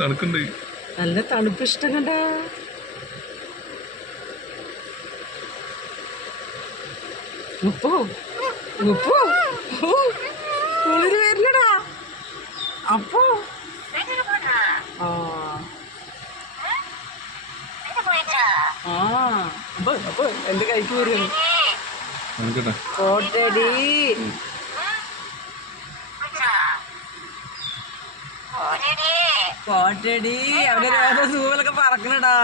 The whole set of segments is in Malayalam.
തണുക്കുണ്ട്. നല്ല തണുപ്പ് ഇഷ്ടം കണ്ട. ഉപ്പോ ഉപ്പോ കുളിര് വരില്ലടാ. അപ്പോ? ആ. ആ അപ്പൊ അപ്പൊ എന്റെ കൈക്ക് വരും കോട്ടടി കോട്ടടി അവിടെ ഓരോ സൂവലൊക്കെ പറക്കണടാ.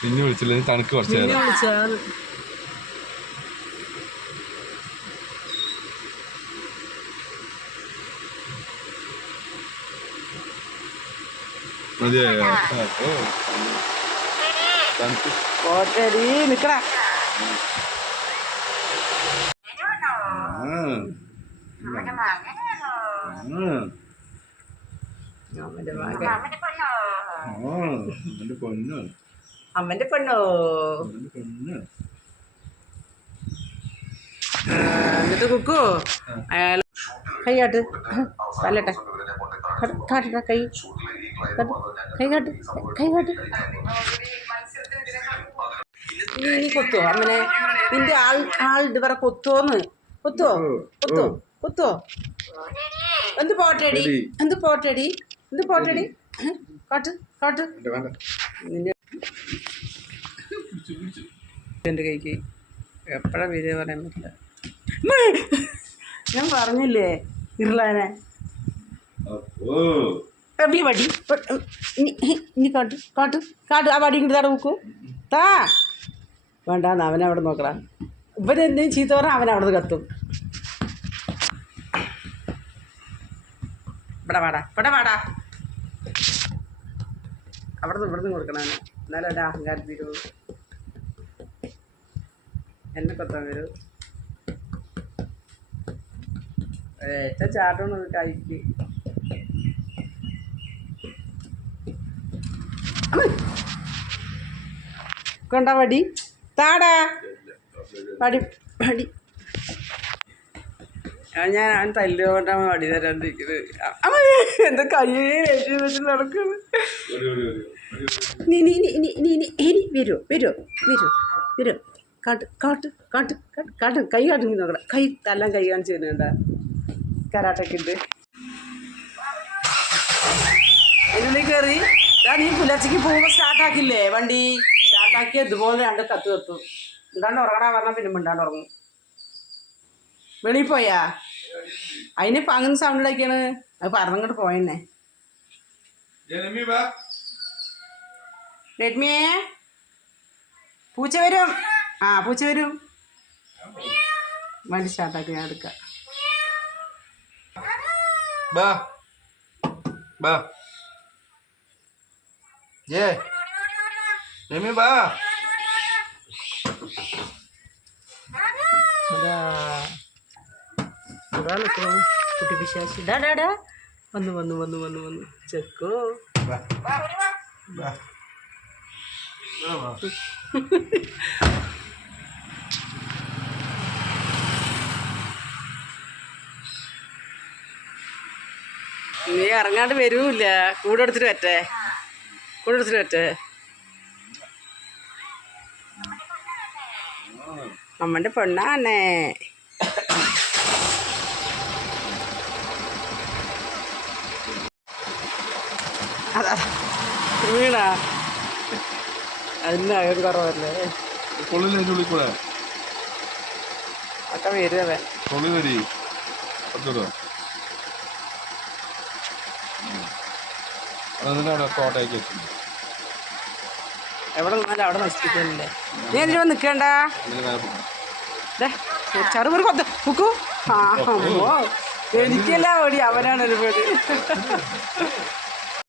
പിന്നെ വിളിച്ചില്ല? തണുക്ക് കുറച്ച് മതിയായോ? കോട്ടടി നിക്കടാ. അമ്മന്റെ മകൻ. എന്റെ പൊന്നു അമ്മന്റെ പെണ്ണോ എന്നിട്ട് കുക്കു അയാൾ കൈ കാട്ട് തല്ലട്ടെ കാട്ടട്ടാ കൈ. കൈ കാട്ട് കൈ കാട്ട് നീ നീ അമ്മനെ നിന്റെ ആൾ ആളുണ്ട് പറ കൊത്തോന്ന് കൊത്തോ കൊത്തോ കൊത്തോ? എന്ത് പോട്ടടി. എന്ത് പോട്ടടി? എന്ത് പോട്ടടി? കാട്ട് കാട്ട്. എന്റെ കൈക്ക് എപ്പോഴാ വീഡിയോ പറയാൻ പറ്റില്ല. ഞാൻ പറഞ്ഞില്ലേ അപ്പോ. എവിടെ വടി. ഇനി കാട്ട് കാട്ട് കാട്ട്. ആ വടി ഇങ്ങോട്ട് തട നോക്കൂ താ. വേണ്ടാന്ന് അവനവിടെ നോക്കടാ ഇവരെന്തെങ്കിലും ചീത്ത പറഞ്ഞാൽ നിന്ന് കത്തും. ഇവിടെ വാടാ ഇവിടെ വാടാ. അവിടെ നിന്ന് ഇവിടെ നിന്ന് കൊടുക്കണം. എന്നാലും എന്റെ അഹങ്കാരം തീരുള്ളൂ എന്നെ കൊത്താൻ വരൂ. ഏറ്റവും ചാട്ടം കഴിക്ക് കൊണ്ട വടി. താടാ. പടി പടി ഞാൻ അവൻ തല്ലുകൊണ്ടാണ് വടി തരാണ്ടിരിക്കുന്നത് അമ്മ എന്താ കയ്യേ ലക്ഷ്യം വെച്ച് നടക്കുന്നു ഒരു, ഒരു, ഒരു, ഒരു, ഒരു. നീ നീ നീ നീ നീ നീ ഇനി വരുമോ വരുമോ വരുമോ വരുമോ കാട്ട് കാട്ട് കാട്ട് കാട്ട് കൈ കാട്ട് നീ നോക്കണം. കൈ തല്ലാൻ കൈ കാണിച്ച് തരുന്നുണ്ട കരാട്ടൊക്കെ ഉണ്ട് ഇതിലേക്ക് കയറി ഇതാ നീ പുലർച്ചയ്ക്ക് പോകുമ്പോൾ സ്റ്റാർട്ടാക്കില്ലേ വണ്ടി? സ്റ്റാർട്ടാക്കി ഇതുപോലെ രണ്ട് കത്ത് കത്തും ഉണ്ടാണ്ട് ഉറങ്ങണ പറഞ്ഞാൽ പിന്നെ മിണ്ടാണ്ട് ഉറങ്ങും. വെളിയിൽ പോയാ അതിനിപ്പോൾ അങ്ങനെ സൗണ്ട് ഉണ്ടാക്കിയാണ്. അത് പറഞ്ഞങ്ങോട്ട് പോയെന്നെ. രശ്മിയെ പൂച്ച വരും. ആ പൂച്ച വരും. വണ്ടി സ്റ്റാർട്ടാക്കി ഞാൻ എടുക്കാം. ബാ ബാ ജേ. രമ്യ ബാ അതാ. ഇതാ നിൽക്കുന്നു കുട്ടി പിശാശി. ഡാ ഡാ വന്നു വന്നു വന്നു വന്നു വന്നു. ചെക്കോ. നീ ഇറങ്ങാണ്ട് വരൂല്ല. കൂടെ എടുത്തിട്ട് പറ്റേ കൂടെ എടുത്തിട്ട് പറ്റേ അമ്മന്റെ പെണ്ണാണേ. വീണാ? അതിന് അകത്ത് കുറവല്ലേ? കൊള്ളില്ല അതിന്റെ ഉള്ളിൽ കൂടെ? ഒക്കെ വരുവേ കൊള്ളി വരി കുറച്ചുകൂടെ അതിനെ അവിടെ കോട്ടയ്ക്ക് വെച്ചിട്ടുണ്ട് എവിടെ നിന്നാലും അവിടെ നശിപ്പിക്കുന്നില്ലേ നീ എന്തിനാ നിൽക്കണ്ട? അതിന് നേരെ പോകണം ചെറുപൊരു കൊത്ത. കുക്കു ആ അമ്മോ. എനിക്കല്ല ഓടി അവനാണ് ഒരു പേടി.